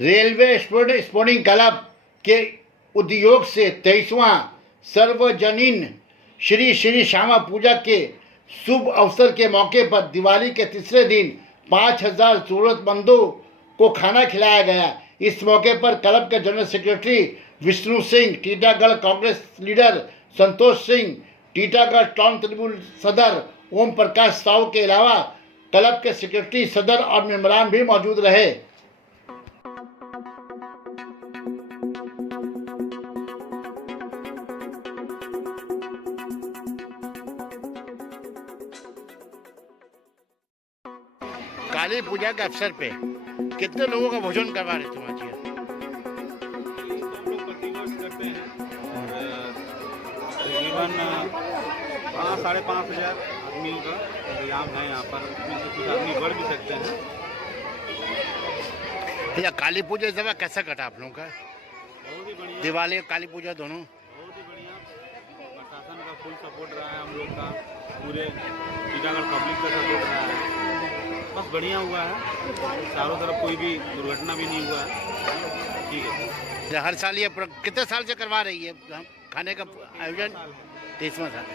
Railway sporting club के उद्योग से 23वां सार्वजनिक श्री श्री श्यामा पूजा के शुभ अवसर के मौके पर दिवाली के तीसरे दिन 5000 जरूरतमंदों को खाना खिलाया गया। इस मौके पर क्लब के general secretary Vishnu Singh, Titagarh Congress leader Santosh Singh, Titagarh town Trinamool सदर ओम प्रकाश साहू के अलावा क्लब के सेक्रेटरी, सदर और मेंबरान भी मौजूद रहे। काली पूजा के अवसर पे कितने लोगों का भोजन करवा रहे तुम आज? हम लोग प्रतिवर्ष करते हैं और तकरीबन 5,500 आदमी का इंतजाम है यहाँ पर। उसमें से कुछ आदमी बढ़ भी सकते हैं। भैया, काली पूजा इस दफा कैसा कटा आप लोगों का? बहुत ही बढ़िया, दिवाली और काली पूजा दोनों बहुत ही बढ़िया। प्रशासन का फुल सपोर्ट रहा है, हम लोग का पूरे टीटागढ़ पब्लिक का सपोर्ट रहा है। बस बढ़िया हुआ है, चारों तरफ कोई भी दुर्घटना भी नहीं हुआ है। ठीक है। हर साल ये कितने साल से करवा रही है खाने का आयोजन? 23वां साल।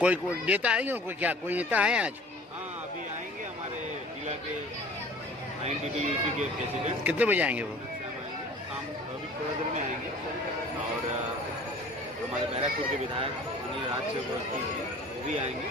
कोई नेता आएंगे? कोई नेता आए आज? हाँ, अभी आएंगे हमारे जिला के INTTUC के प्रेसिडेंट। कितने बजे आएंगे वो? शाम अभी थोड़ा देर में आएंगे। और हमारे बैरकपुर के विधायक माननीय राज सेवक वो भी आएंगे।